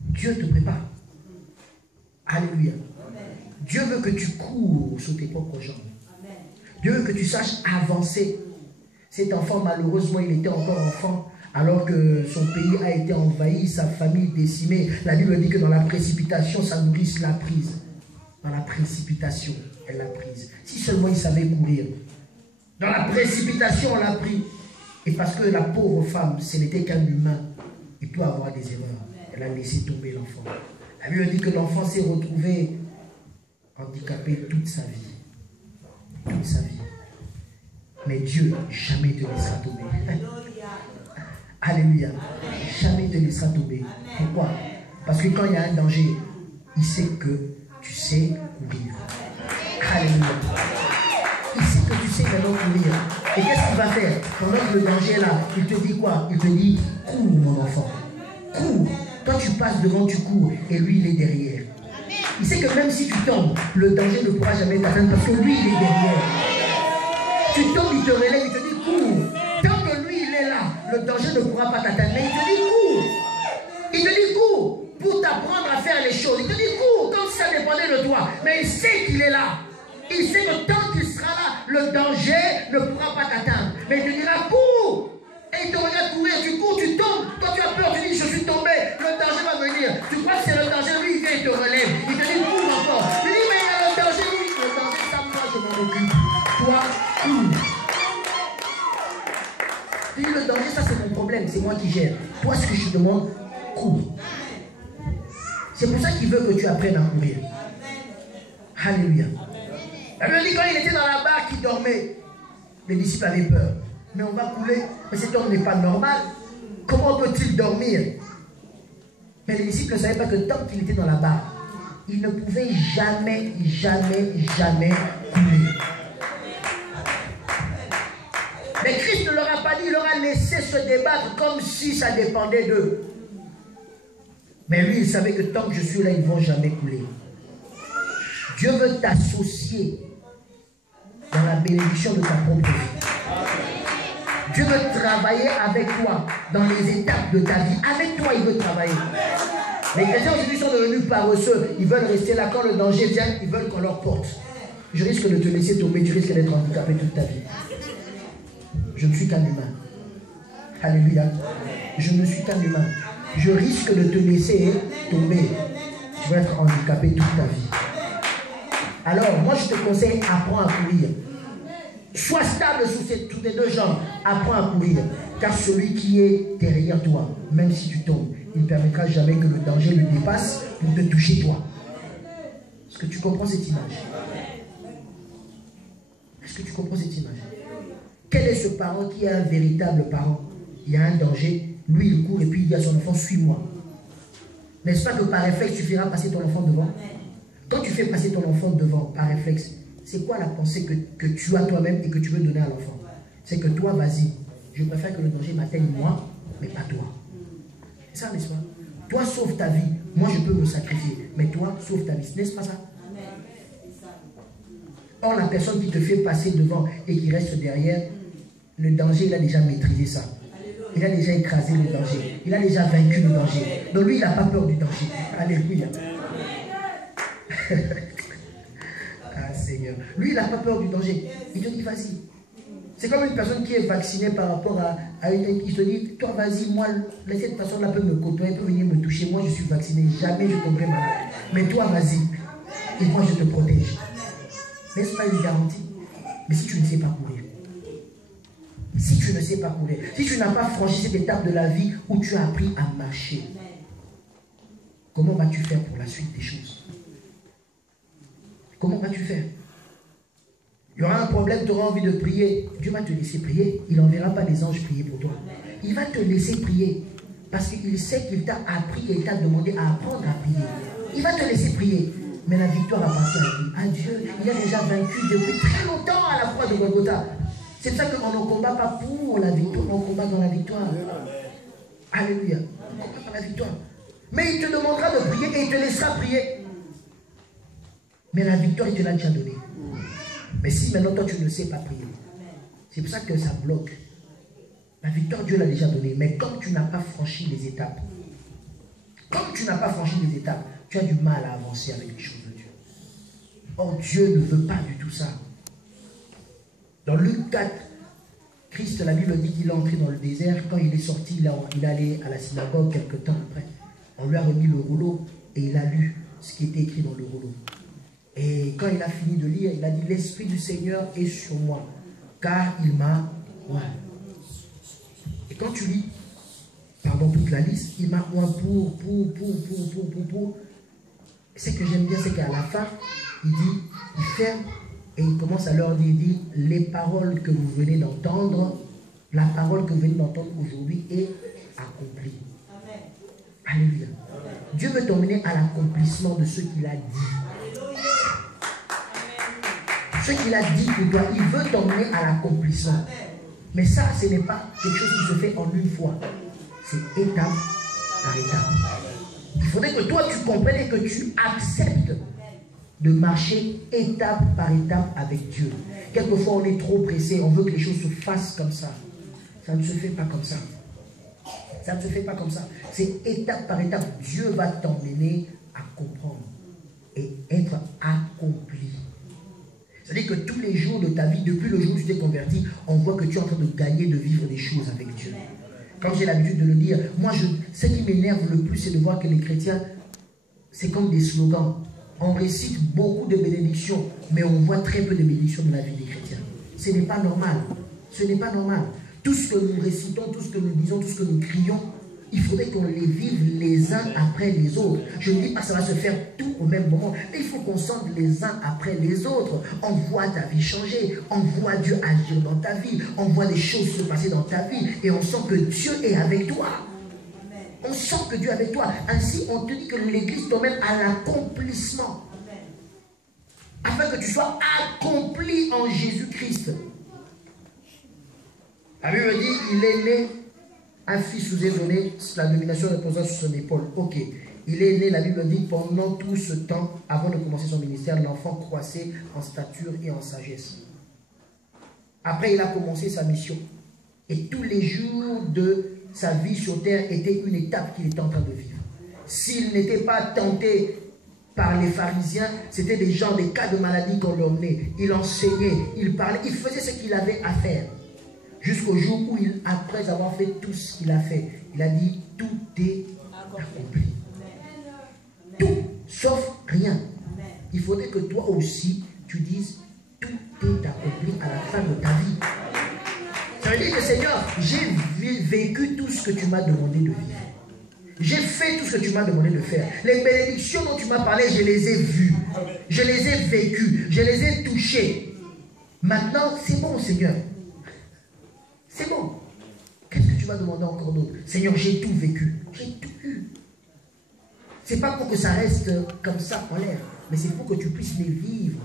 Dieu te prépare. Alléluia. Dieu veut que tu cours sur tes propres jambes. Dieu veut que tu saches avancer. Cet enfant, malheureusement, il était encore enfant, alors que son pays a été envahi, sa famille décimée. La Bible dit que dans la précipitation, sa nourrice l'a prise. Dans la précipitation, elle l'a prise. Si seulement il savait courir. Dans la précipitation, on l'a pris. Et parce que la pauvre femme, ce n'était qu'un humain, il peut avoir des erreurs. Elle a laissé tomber l'enfant. La Bible dit que l'enfant s'est retrouvé handicapé toute sa vie. Toute sa vie. Mais Dieu jamais te laissera tomber. Alléluia. Jamais te laissera tomber. Pourquoi? Parce que quand il y a un danger, il sait que tu sais courir. Alléluia. Il sait que tu sais maintenant courir. Et qu'est-ce qu'il va faire? Pendant que le danger est là, il te dit quoi? Il te dit, cours mon enfant. Cours. Toi tu passes devant, tu cours. Et lui il est derrière. Il sait que même si tu tombes, le danger ne pourra jamais t'atteindre parce que lui il est derrière. Tu tombes, il te relève, il te dit cours. Tant que lui il est là, le danger ne pourra pas t'atteindre. Mais il te dit cours. Il te dit cours pour t'apprendre à faire les choses. Il te dit cours comme si ça dépendait de toi. Mais il sait qu'il est là. Il sait que tant qu'il sera là, le danger ne pourra pas t'atteindre. Mais il te dira cours. Et il te regarde courir, tu cours, tu tombes. Toi tu as peur, tu dis je suis tombé, le danger va venir. Tu crois que c'est le danger, lui il vient, il te relève. Il te dit c'est moi qui gère. Toi, ce que je te demande, cours. C'est pour ça qu'il veut que tu apprennes à courir. Alléluia. La Bible dit quand il était dans la barque, il dormait. Les disciples avaient peur. Mais on va couler. Mais cet homme n'est pas normal. Comment peut-il dormir? Mais les disciples ne savaient pas que tant qu'il était dans la barque, il ne pouvait jamais couler. Mais Christ ne leur a pas dit, il leur a laissé se débattre comme si ça dépendait d'eux. Mais lui, il savait que tant que je suis là, ils ne vont jamais couler. Dieu veut t'associer dans la bénédiction de ta propre vie. Dieu veut travailler avec toi dans les étapes de ta vie. Avec toi, il veut travailler. Les chrétiens aujourd'hui sont devenus paresseux. Ils veulent rester là. Quand le danger vient, ils veulent qu'on leur porte. Je risque de te laisser tomber. Tu risques d'être handicapé toute ta vie. Je ne suis qu'un humain. Alléluia. Je ne suis qu'un humain. Je risque de te laisser tomber. Tu vas être handicapé toute ta vie. Alors, moi, je te conseille, apprends à courir. Sois stable sous tes deux jambes. Apprends à courir. Car celui qui est derrière toi, même si tu tombes, il ne permettra jamais que le danger le dépasse pour te toucher toi. Est-ce que tu comprends cette image? Est-ce que tu comprends cette image? Quel est ce parent qui est un véritable parent? Il y a un danger, lui il court et puis il dit à son enfant, suis-moi. N'est-ce pas que par réflexe, tu feras passer ton enfant devant? Quand tu fais passer ton enfant devant par réflexe, c'est quoi la pensée que tu as toi-même et que tu veux donner à l'enfant? C'est que toi, vas-y, je préfère que le danger m'atteigne moi, mais pas toi. C'est ça, n'est-ce pas? Toi, sauve ta vie. Moi, je peux me sacrifier. Mais toi, sauve ta vie. N'est-ce pas ça? Or, la personne qui te fait passer devant et qui reste derrière, le danger, il a déjà maîtrisé ça. Il a déjà écrasé le danger. Il a déjà vaincu le danger. Donc lui, il n'a pas peur du danger. Alléluia. Ah Seigneur. Lui, il n'a pas peur du danger. Il te dit, vas-y. C'est comme une personne qui est vaccinée par rapport à une... Il te dit, toi, vas-y, moi, cette personne-là peut me côtoyer, peut venir me toucher. Moi, je suis vacciné. Jamais je tomberai malade. Mais toi, vas-y. Et moi, je te protège. N'est-ce pas une garantie? Mais si tu ne sais pas courir, si tu ne sais pas courir, si tu n'as pas franchi cette étape de la vie où tu as appris à marcher, comment vas-tu faire pour la suite des choses? Comment vas-tu faire? Il y aura un problème, tu auras envie de prier. Dieu va te laisser prier. Il n'enverra pas les anges prier pour toi. Il va te laisser prier. Parce qu'il sait qu'il t'a appris et il t'a demandé à apprendre à prier. Il va te laisser prier. Mais la victoire appartient à lui. À Dieu, il a déjà vaincu depuis très longtemps à la croix de Golgotha. C'est pour ça qu'on ne combat pas pour la victoire, on combat dans la victoire. Alléluia. On combat dans la victoire. Mais il te demandera de prier et il te laissera prier. Mais la victoire, il te l'a déjà donnée. Mais si maintenant toi tu ne sais pas prier, c'est pour ça que ça bloque. La victoire, Dieu l'a déjà donnée. Mais comme tu n'as pas franchi les étapes, tu as du mal à avancer avec les choses de Dieu. Or, Dieu ne veut pas du tout ça. Dans Luc 4, Christ, la Bible dit qu'il est entré dans le désert. Quand il est sorti, il est allé à la synagogue quelque temps après. On lui a remis le rouleau et il a lu ce qui était écrit dans le rouleau. Et quand il a fini de lire, il a dit, l'Esprit du Seigneur est sur moi, car il m'a oint. Et quand tu lis, pardon, toute la liste, il m'a oint pour. Ce que j'aime bien, c'est qu'à la fin, il dit, il ferme et il commence à leur dire, il dit, les paroles que vous venez d'entendre, la parole que vous venez d'entendre aujourd'hui est accomplie. Amen. Alléluia. Amen. Dieu veut t'emmener à l'accomplissement de ce qu'il a dit. Ce qu'il a dit pour toi, il veut t'emmener à l'accomplissement. Mais ça, ce n'est pas quelque chose qui se fait en une fois. C'est étape par étape. Il faudrait que toi, tu comprennes et que tu acceptes de marcher étape par étape avec Dieu. Quelquefois, on est trop pressé, on veut que les choses se fassent comme ça. Ça ne se fait pas comme ça. Ça ne se fait pas comme ça. C'est étape par étape. Dieu va t'emmener à comprendre et être accompli. C'est-à-dire que tous les jours de ta vie, depuis le jour où tu t'es converti, on voit que tu es en train de gagner, de vivre des choses avec Dieu. Comme j'ai l'habitude de le dire, moi, ce qui m'énerve le plus, c'est de voir que les chrétiens, c'est comme des slogans. On récite beaucoup de bénédictions, mais on voit très peu de bénédictions dans la vie des chrétiens. Ce n'est pas normal. Ce n'est pas normal. tout ce que nous récitons, tout ce que nous disons, tout ce que nous crions, il faudrait qu'on les vive les uns après les autres. Je ne dis pas que ça va se faire tout au même moment, mais il faut qu'on sente les uns après les autres. On voit ta vie changer, on voit Dieu agir dans ta vie, on voit des choses se passer dans ta vie et on sent que Dieu est avec toi. On sent que Dieu est avec toi. Ainsi, on te dit que l'Église t'emmène à l'accomplissement. Afin que tu sois accompli en Jésus-Christ. La Bible dit, il est né, un fils vous est donné, la domination reposant sur son épaule. Ok. Il est né, la Bible dit, pendant tout ce temps, avant de commencer son ministère, l'enfant croissait en stature et en sagesse. Après, il a commencé sa mission. Et tous les jours de sa vie sur terre étaient une étape qu'il était en train de vivre. S'il n'était pas tenté par les pharisiens, c'était des gens, des cas de maladie qu'on l'emmenait. Il enseignait, il parlait, il faisait ce qu'il avait à faire. Jusqu'au jour où, après avoir fait tout ce qu'il a fait, il a dit, tout est accompli. Tout, sauf rien. Il faudrait que toi aussi, tu dises, tout est accompli à la fin de ta vie. Ça veut dire que Seigneur, j'ai vécu tout ce que tu m'as demandé de vivre. J'ai fait tout ce que tu m'as demandé de faire. Les bénédictions dont tu m'as parlé, je les ai vues. Je les ai vécues. Je les ai touchées. Maintenant, c'est bon, Seigneur. C'est bon. Qu'est-ce que tu m'as demandé encore d'autre? Seigneur, j'ai tout vécu. J'ai tout eu. Ce n'est pas pour que ça reste comme ça en l'air, mais c'est pour que tu puisses les vivre.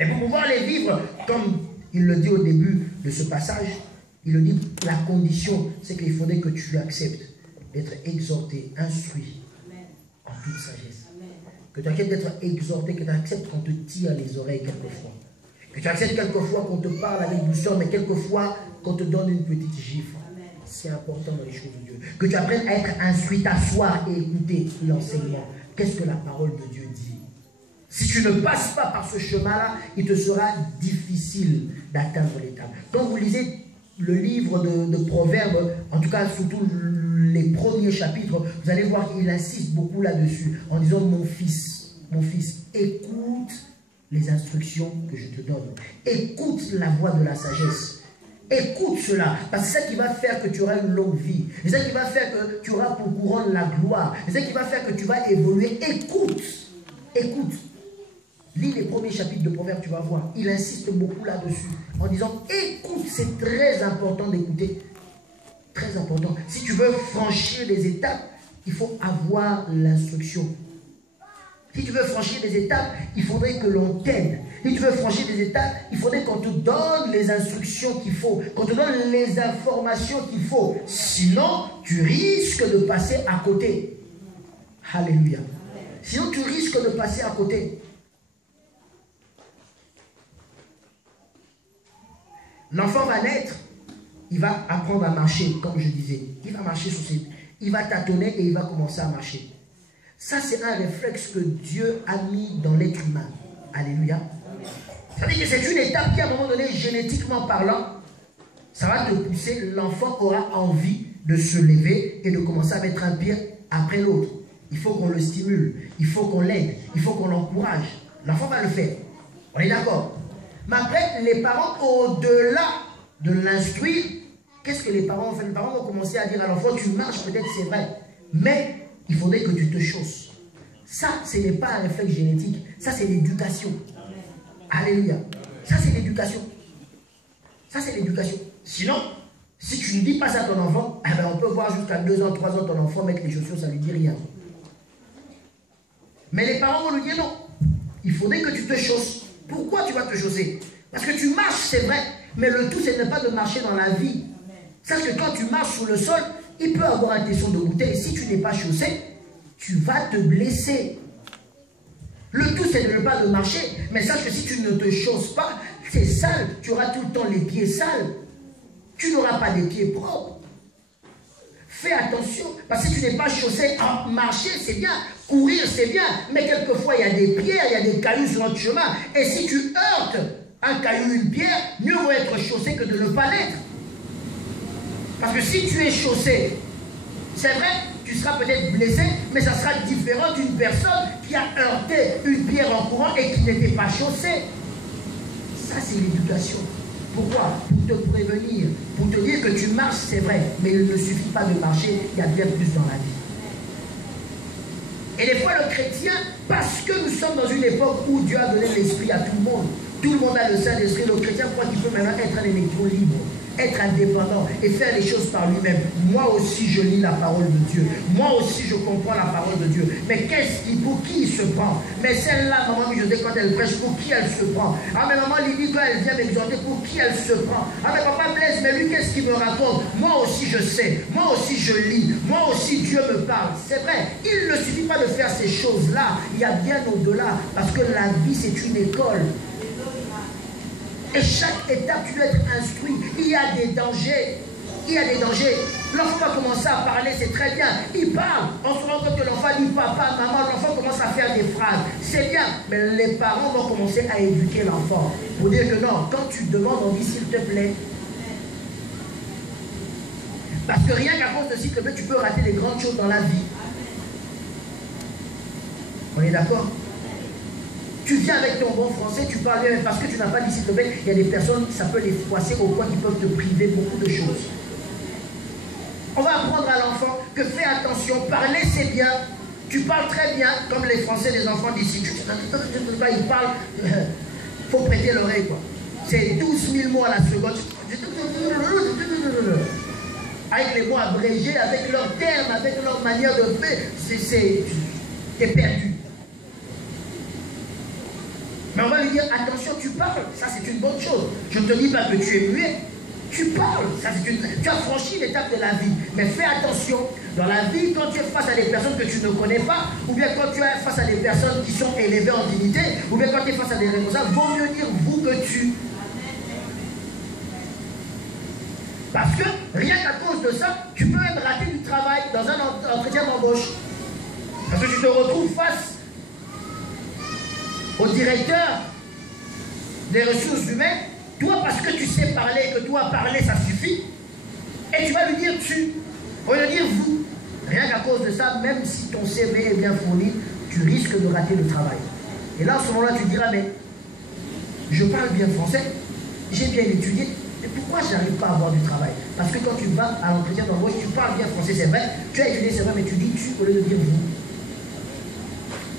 Et pour pouvoir les vivre, comme il le dit au début de ce passage, il le dit, la condition, c'est qu'il faudrait que tu acceptes d'être exhorté, instruit en toute sagesse. Que tu acceptes d'être exhorté, que tu acceptes qu'on te tire les oreilles quelquefois. Que tu acceptes quelquefois qu'on te parle avec douceur, mais quelquefois qu'on te donne une petite gifle. C'est important dans les choses de Dieu. Que tu apprennes à être instruit, t'asseoir et écouter l'enseignement. Qu'est-ce que la parole de Dieu dit? Si tu ne passes pas par ce chemin-là, il te sera difficile d'atteindre l'étape. Quand vous lisez le livre de Proverbes, en tout cas surtout les premiers chapitres, vous allez voir qu'il insiste beaucoup là-dessus, en disant, mon fils, écoute les instructions que je te donne. Écoute la voix de la sagesse. Écoute cela, parce que c'est ça qui va faire que tu auras une longue vie. C'est ça qui va faire que tu auras pour couronne la gloire. C'est ça qui va faire que tu vas évoluer. Écoute, écoute. Lis les premiers chapitres de Proverbes, tu vas voir. Il insiste beaucoup là-dessus, en disant, écoute, c'est très important d'écouter. Très important. Si tu veux franchir les étapes, il faut avoir l'instruction. Si tu veux franchir des étapes, il faudrait que l'on t'aide. Si tu veux franchir des étapes, il faudrait qu'on te donne les instructions qu'il faut, qu'on te donne les informations qu'il faut. Sinon, tu risques de passer à côté. Alléluia. Sinon, tu risques de passer à côté. L'enfant va naître, il va apprendre à marcher, comme je disais. Il va marcher sur ses... Il va tâtonner et il va commencer à marcher. Ça, c'est un réflexe que Dieu a mis dans l'être humain. Alléluia. Ça veut dire que c'est une étape qui, à un moment donné, génétiquement parlant, ça va te pousser. L'enfant aura envie de se lever et de commencer à mettre un pied après l'autre. Il faut qu'on le stimule, il faut qu'on l'aide, il faut qu'on l'encourage. L'enfant va le faire. On est d'accord? Mais après, les parents, au-delà de l'instruire, qu'est-ce que les parents ont fait? Les parents vont commencer à dire à l'enfant, tu marches, peut-être c'est vrai, mais il faudrait que tu te chausses. Ça, ce n'est pas un réflexe génétique, ça c'est l'éducation. Alléluia. Ça c'est l'éducation. Ça c'est l'éducation. Sinon, si tu ne dis pas ça à ton enfant, eh ben, on peut voir jusqu'à 2 ans, 3 ans ton enfant mettre les chaussures, ça ne lui dit rien. Mais les parents vont lui dire non, il faudrait que tu te chausses. Pourquoi tu vas te chausser? Parce que tu marches, c'est vrai, mais le tout, ce n'est pas de marcher dans la vie. Sache que quand tu marches sur le sol, il peut avoir un tesson de bouteille. Si tu n'es pas chaussé, tu vas te blesser. Le tout, c'est de ne pas de marcher, mais sache que si tu ne te chausses pas, c'est sale. Tu auras tout le temps les pieds sales. Tu n'auras pas des pieds propres. Fais attention, parce que si tu n'es pas chaussé, marcher, c'est bien. Courir, c'est bien, mais quelquefois, il y a des pierres, il y a des cailloux sur notre chemin. Et si tu heurtes un caillou, une pierre, mieux vaut être chaussé que de ne pas l'être. Parce que si tu es chaussé, c'est vrai, tu seras peut-être blessé, mais ça sera différent d'une personne qui a heurté une pierre en courant et qui n'était pas chaussée. Ça, c'est l'éducation. Pourquoi? Pour te prévenir, pour te dire que tu marches, c'est vrai, mais il ne suffit pas de marcher, il y a bien plus dans la vie. Et des fois, le chrétien, parce que nous sommes dans une époque où Dieu a donné l'esprit à tout le monde a le Saint-Esprit, le chrétien croit qu'il peut maintenant être un électron libre, être indépendant et faire les choses par lui-même. Moi aussi, je lis la parole de Dieu. Moi aussi, je comprends la parole de Dieu. Mais pour qui il se prend? Mais celle-là, maman José, quand elle prêche, pour qui elle se prend? Ah, mais maman Lydie, quand elle vient m'exhorter, pour qui elle se prend? Ah, mais papa Blaise, mais lui, qu'est-ce qu'il me raconte? Moi aussi, je sais. Moi aussi, je lis. Moi aussi, Dieu me parle. C'est vrai, il ne suffit pas de faire ces choses-là. Il y a bien au-delà. Parce que la vie, c'est une école. Et chaque étape, tu dois être instruit. Il y a des dangers. Il y a des dangers. L'enfant va commencer à parler, c'est très bien. Il parle. On se rend compte que l'enfant dit papa, maman. L'enfant commence à faire des phrases. C'est bien. Mais les parents vont commencer à éduquer l'enfant. Pour dire que non, quand tu demandes, on dit s'il te plaît. Parce que rien qu'à cause de s'il te plaît, tu peux rater des grandes choses dans la vie. On est d'accord? Tu viens avec ton bon français, tu parles bien, mais parce que tu n'as pas dit s'il te plaît, il y a des personnes, ça peut les froisser au point qu'ils peuvent te priver beaucoup de choses. On va apprendre à l'enfant que fais attention, parler c'est bien, tu parles très bien, comme les Français, les enfants d'ici. Ils parlent, il faut prêter l'oreille quoi. C'est 12 000 mots à la seconde. Avec les mots abrégés, avec leurs termes, avec leur manière de faire, t'es perdu. Mais on va lui dire, attention, tu parles, ça c'est une bonne chose. Je ne te dis pas que tu es muet, tu parles, ça c'est tu as franchi l'étape de la vie. Mais fais attention, dans la vie, quand tu es face à des personnes que tu ne connais pas, ou bien quand tu es face à des personnes qui sont élevées en dignité, ou bien quand tu es face à des responsables, vaut mieux dire vous que tu. Parce que rien qu'à cause de ça, tu peux même rater du travail dans un entretien d'embauche. Parce que tu te retrouves face au directeur des ressources humaines, toi parce que tu sais parler, que toi parler ça suffit, et tu vas lui dire tu, on va lui dire vous. Rien qu'à cause de ça, même si ton CV est bien fourni, tu risques de rater le travail. Et là, à ce moment-là, tu diras, mais je parle bien français, j'ai bien étudié, mais pourquoi je n'arrive pas à avoir du travail? Parce que quand tu vas à l'entretien d'embauche, tu parles bien français, c'est vrai, tu as étudié, c'est vrai, mais tu dis tu au lieu de dire vous.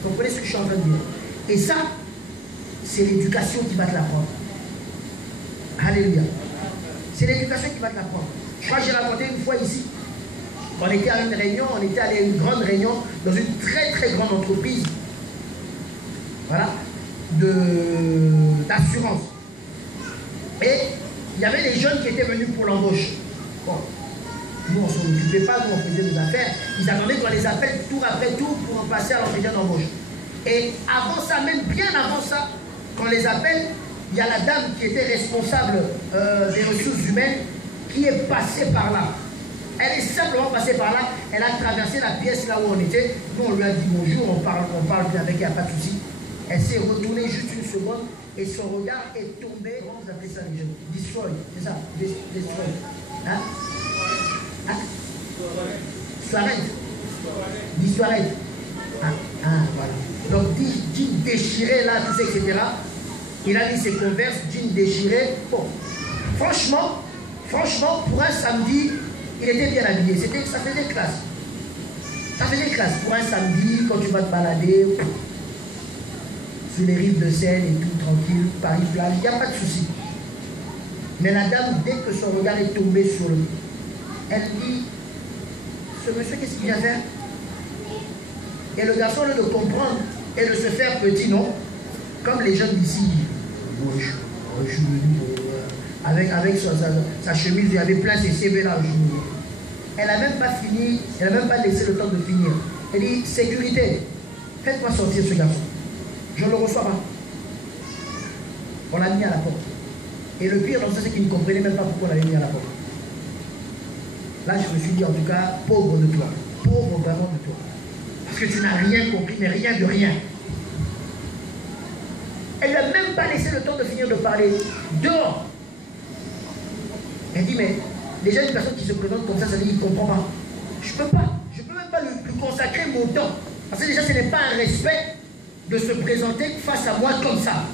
Vous comprenez ce que je suis en train de dire? Et ça, c'est l'éducation qui va te l'apprendre. Alléluia. C'est l'éducation qui va te l'apprendre. Je crois que j'ai raconté une fois ici. On était à une réunion, on était allé à une grande réunion dans une très très grande entreprise. Voilà. D'assurance. Et il y avait des jeunes qui étaient venus pour l'embauche. Bon. Nous, on ne s'en occupait pas, nous, on faisait des affaires. Ils attendaient qu'on les appelle tour après tour pour passer à l'entretien d'embauche. Et avant ça, même bien avant ça, qu'on les appelle, il y a la dame qui était responsable des ressources humaines qui est passée par là. Elle est simplement passée par là, elle a traversé la pièce là où on était. Nous, on lui a dit bonjour, on parle bien avec, il n'y a pas de souci. Elle s'est retournée juste une seconde et son regard est tombé. Comment vous appelez ça les jeunes? Destroy, c'est ça? Destroy. Hein? Hein? Soirette. Dissoirette. Voilà. Donc, jean déchiré, là, tout ça, etc. Il a mis ses converses, jean déchiré. Bon, franchement, pour un samedi, il était bien habillé. Ça faisait classe. Ça faisait classe. Pour un samedi, quand tu vas te balader sur les rives de Seine et tout, tranquille, Paris-Plage, il n'y a pas de souci. Mais la dame, dès que son regard est tombé sur lui, elle dit, ce monsieur, qu'est-ce qu'il vient faire? Et le garçon, au lieu de comprendre et de se faire petit, non, comme les jeunes d'ici, avec sa chemise, il y avait plein ses CV là. Elle n'a même pas fini, elle n'a même pas laissé le temps de finir. Elle dit, sécurité, faites-moi sortir ce garçon. Je ne le reçois pas. On l'a mis à la porte. Et le pire dans ça, c'est qu'il ne comprenait même pas pourquoi on l'avait mis à la porte. Là, je me suis dit, en tout cas, pauvre de toi. Pauvre vraiment de toi. Parce que tu n'as rien compris, mais rien de rien. Elle n'a même pas laissé le temps de finir de parler. Dehors. Elle dit, mais déjà une personne qui se présente comme ça veut dire qu'il ne comprend pas. Je ne peux pas. Je ne peux même pas lui consacrer mon temps. Parce que déjà, ce n'est pas un respect de se présenter face à moi comme ça.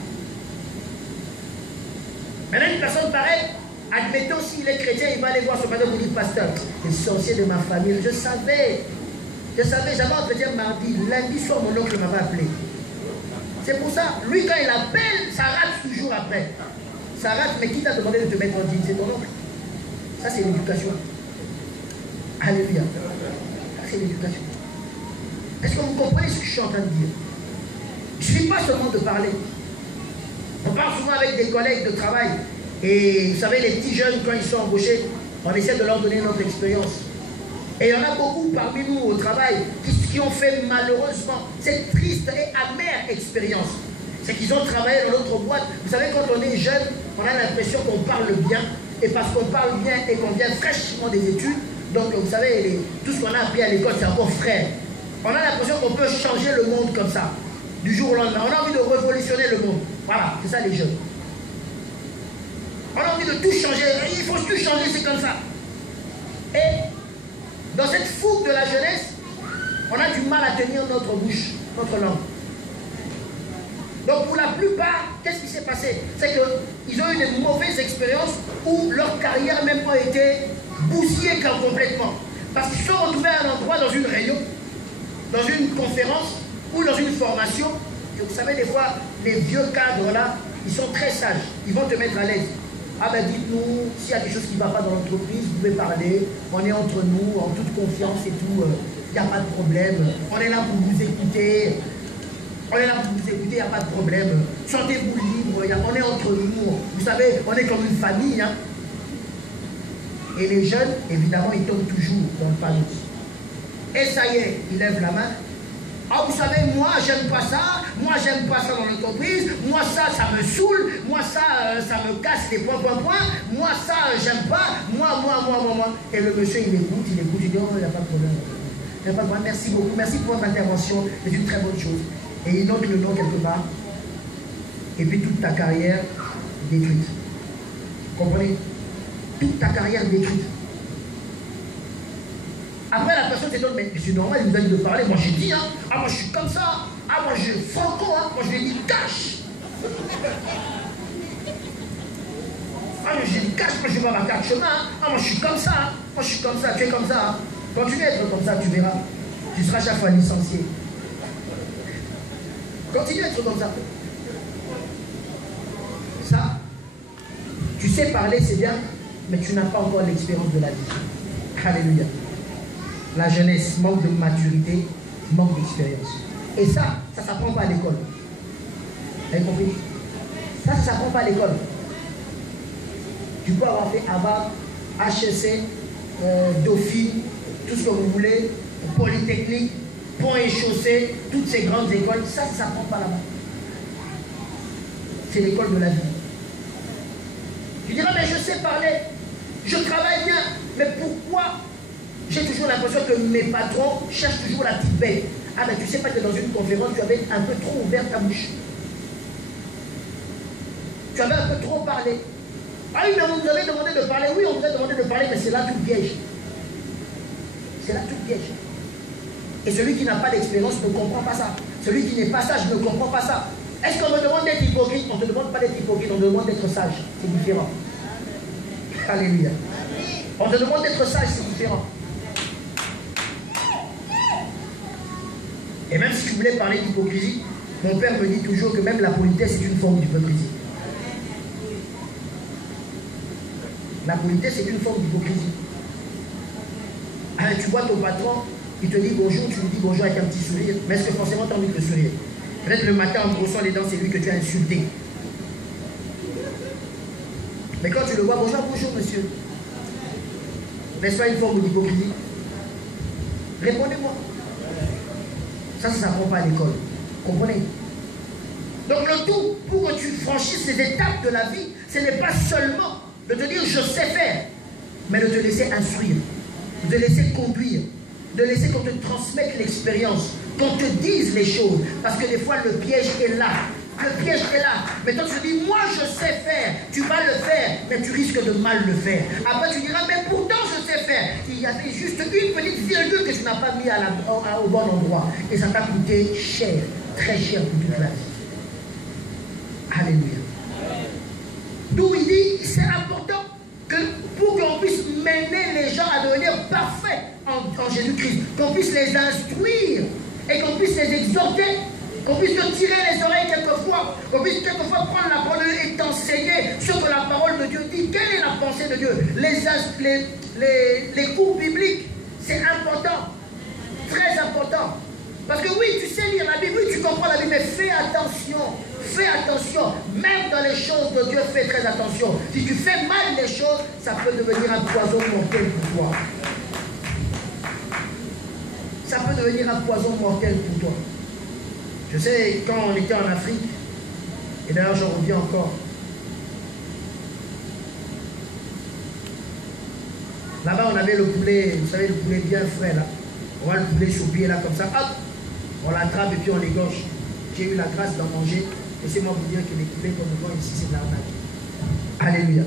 Maintenant, une personne pareille, admettons s'il est chrétien, il va aller voir son pasteur pour dire, pasteur, les sorciers de ma famille, je savais, j'avais entretien mardi, lundi soir, mon oncle m'avait appelé. C'est pour ça, lui quand il appelle, ça rate toujours après. Ça rate, mais qui t'a demandé de te mettre en digne? C'est ton oncle. Ça c'est l'éducation. Alléluia. Ça c'est l'éducation. Est-ce que vous comprenez ce que je suis en train de dire? Je ne suis pas seulement de parler. On parle souvent avec des collègues de travail. Et vous savez, les petits jeunes, quand ils sont embauchés, on essaie de leur donner notre expérience. Et il y en a beaucoup parmi nous au travail qui ont fait malheureusement cette triste et amère expérience. C'est qu'ils ont travaillé dans notre boîte. Vous savez, quand on est jeune, on a l'impression qu'on parle bien. Et parce qu'on parle bien et qu'on vient fraîchement des études, donc vous savez, tout ce qu'on a appris à l'école, c'est encore frais. On a l'impression qu'on peut changer le monde comme ça, du jour au lendemain. On a envie de révolutionner le monde. Voilà, c'est ça les jeunes. On a envie de tout changer. Il faut tout changer, c'est comme ça. Et dans cette fougue de la jeunesse, on a du mal à tenir notre bouche, notre langue. Donc pour la plupart, qu'est-ce qui s'est passé? C'est qu'ils ont eu des mauvaises expériences où leur carrière même a été bousillée complètement. Parce qu'ils se sont retrouvés à un endroit, dans une réunion, dans une conférence ou dans une formation. Et vous savez, des fois, les vieux cadres là, ils sont très sages. Ils vont te mettre à l'aise. Ah ben dites-nous, s'il y a quelque chose qui ne va pas dans l'entreprise, vous pouvez parler. On est entre nous, en toute confiance et tout. Il n'y a pas de problème. On est là pour vous écouter. On est là pour vous écouter, il n'y a pas de problème. Sentez-vous libre, on est entre nous. Vous savez, on est comme une famille. Hein. Et les jeunes, évidemment, ils tombent toujours dans le panneau. Et ça y est, ils lèvent la main. Ah, vous savez, moi, j'aime pas ça. Moi, j'aime pas ça dans l'entreprise. Moi, ça me saoule. Moi, ça me casse les points. Moi, ça, j'aime pas. Moi. Et le monsieur, il écoute, il dit, oh, il n'y a pas de problème. Il n'y a pas de problème, merci beaucoup. Merci pour votre intervention. C'est une très bonne chose. Et il note le nom quelque part. Et puis toute ta carrière détruite. Vous comprenez? Toute ta carrière détruite. Après, la personne s'étonne, mais c'est normal, il vous a dit de parler. Moi, j'ai dit, hein. Ah, moi, je suis comme ça. Ah, moi, je franco, hein. Moi, je lui ai dit, cache. Ah, moi, j'ai dit, cache, moi, je vais ma carte chemin. Hein. Ah, moi, je suis comme ça. Hein. Moi, je suis comme ça. Tu es comme ça. Hein. Continue à être comme ça, tu verras. Tu seras chaque fois licencié. Continue à être comme ça. Ça, tu sais parler, c'est bien, mais tu n'as pas encore l'expérience de la vie. Alléluia. La jeunesse manque de maturité, manque d'expérience. Et ça ne s'apprend pas à l'école. Vous avez compris? Ça ne s'apprend pas à l'école. Tu peux avoir fait ABA, HEC, Dauphine, tout ce que vous voulez, Polytechnique, Pont et Chaussée, toutes ces grandes écoles, ça ne s'apprend pas là-bas. C'est l'école de la vie. Tu diras, mais je sais parler, je travaille bien, mais pourquoi j'ai toujours l'impression que mes patrons cherchent toujours la petite bête? Ah mais tu sais pas que dans une conférence, tu avais un peu trop ouvert ta bouche. Tu avais un peu trop parlé. Ah oui, mais on vous avait demandé de parler. Oui, on vous a demandé de parler, mais c'est là tout le piège. C'est là tout le piège. Et celui qui n'a pas d'expérience ne comprend pas ça. Celui qui n'est pas sage ne comprend pas ça. Est-ce qu'on me demande d'être hypocrite? On ne te demande pas d'être hypocrite, on te demande d'être sage. C'est différent. Alléluia. On te demande d'être sage, c'est différent. Et même si tu voulais parler d'hypocrisie, mon père me dit toujours que même la politesse est une forme d'hypocrisie. La politesse est une forme d'hypocrisie. Tu vois ton patron, il te dit bonjour, tu lui dis bonjour avec un petit sourire, mais est-ce que forcément tu as envie de le sourire? Peut-être le matin en brossant les dents, c'est lui que tu as insulté. Mais quand tu le vois, bonjour monsieur. N'est-ce pas une forme d'hypocrisie? Répondez-moi. Ça ne s'apprend pas à l'école. Comprenez? Donc le tout, pour que tu franchisses les étapes de la vie, ce n'est pas seulement de te dire je sais faire, mais de te laisser instruire, de te laisser conduire, de laisser qu'on te transmette l'expérience, qu'on te dise les choses. Parce que des fois le piège est là. Le piège est là. Mais toi tu te dis, moi je sais faire, tu vas le faire, mais tu risques de mal le faire. Après tu diras, mais pourtant je sais faire. Il y avait juste une petite virgule que tu n'as pas mis au bon endroit. Et ça t'a coûté cher, très cher pour toute la vie. Alléluia. D'où il dit, mener les gens à devenir parfaits en Jésus-Christ, qu'on puisse les instruire et qu'on puisse les exhorter, qu'on puisse te tirer les oreilles quelquefois, qu'on puisse quelquefois prendre la parole et t'enseigner ce que la parole de Dieu dit. Quelle est la pensée de Dieu? Les cours bibliques, c'est important, très important. Parce que oui, tu sais lire la Bible, oui, tu comprends la Bible, mais fais attention, même dans les choses de Dieu, fais très attention. Si tu fais mal les choses, ça peut devenir un poison mortel pour toi. Ça peut devenir un poison mortel pour toi. Je sais, quand on était en Afrique, et d'ailleurs j'en reviens encore, là-bas on avait le poulet, vous savez, le poulet bien frais là. On voit le poulet sur pied là comme ça, hop, on l'attrape et puis on l'égorge. J'ai eu la grâce d'en manger. Laissez-moi vous dire que les poulets qu'on nous vend ici, c'est de l'arnaque. Alléluia.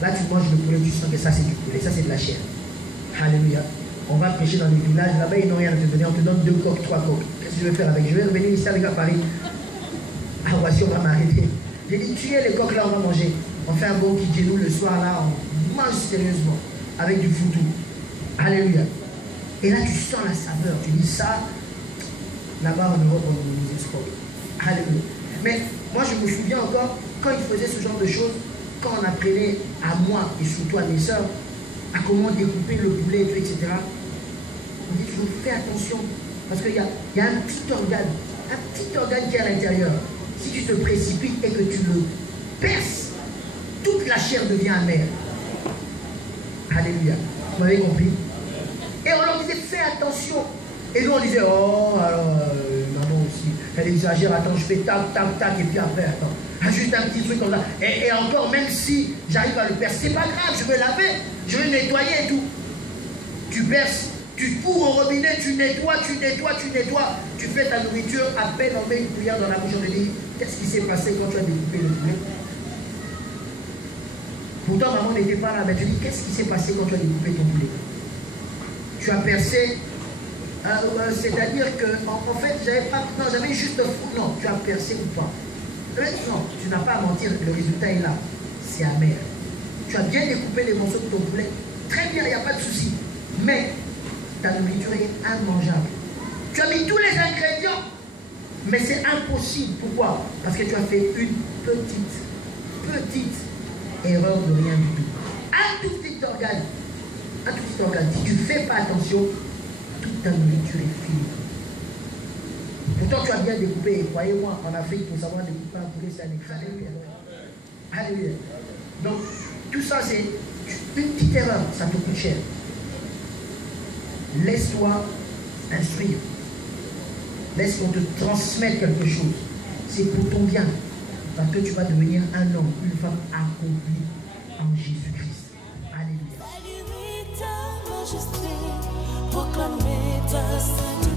Là, tu manges le poulet, tu sens que ça, c'est du poulet, ça, c'est de la chair. Alléluia. On va prêcher dans les villages, là-bas, ils n'ont rien à te donner. On te donne 2 coques, 3 coques. Qu'est-ce que je vais faire avec? Je vais revenir ici avec à Paris. Ah, voici, on va m'arrêter. J'ai dit, tuez les coques là, on va manger. On fait un bon kidjelou le soir, là, on mange sérieusement, avec du foutou. Alléluia. Et là, tu sens la saveur. Tu dis ça, là-bas, en Europe, on nous escroque. Alléluia. Mais moi, je me souviens encore, quand ils faisaient ce genre de choses, quand on apprenait à moi et surtout à mes soeurs, à comment découper le poulet, etc. On dit toujours, fais attention, parce qu'il y a un petit organe qui est à l'intérieur. Si tu te précipites et que tu le perces, toute la chair devient amère. Alléluia. Vous m'avez compris? Et on leur disait, fais attention. Et nous on disait, oh, alors, maman aussi, elle exagère, attends, je fais tac, tac, tac, et puis après, attends, juste un petit truc comme ça. Et encore, même si j'arrive à le percer, c'est pas grave, je vais laver, je vais nettoyer et tout. Tu perces, tu cours au robinet, tu nettoies, tu fais ta nourriture, à peine on met une cuillère dans la bouche, on dit, qu'est-ce qui s'est passé quand tu as découpé le poulet? Pourtant, maman n'était pas là, mais tu dis, qu'est-ce qui s'est passé quand tu as découpé ton poulet? Tu as percé. C'est-à-dire que, en fait, j'avais juste un fou. Non, tu as percé ou pas? Non, tu n'as pas à mentir, le résultat est là. C'est amer. Tu as bien découpé les morceaux de ton poulet. Très bien, il n'y a pas de souci. Mais ta nourriture est immangeable. Tu as mis tous les ingrédients, mais c'est impossible. Pourquoi? Parce que tu as fait une petite erreur de rien du tout. Un tout petit organe. Si tu ne fais pas attention, toute ta nourriture est finie. Pourtant, tu as bien découpé. Et croyez-moi, en Afrique, pour savoir découper un poulet, c'est un examen. Alléluia. Donc, tout ça, c'est une petite erreur. Ça te coûte cher. Laisse-toi instruire. Laisse qu'on te transmette quelque chose. C'est pour ton bien. Parce que tu vas devenir un homme, une femme accomplie en Jésus-Christ. Alléluia. Proclamer ta sainteté.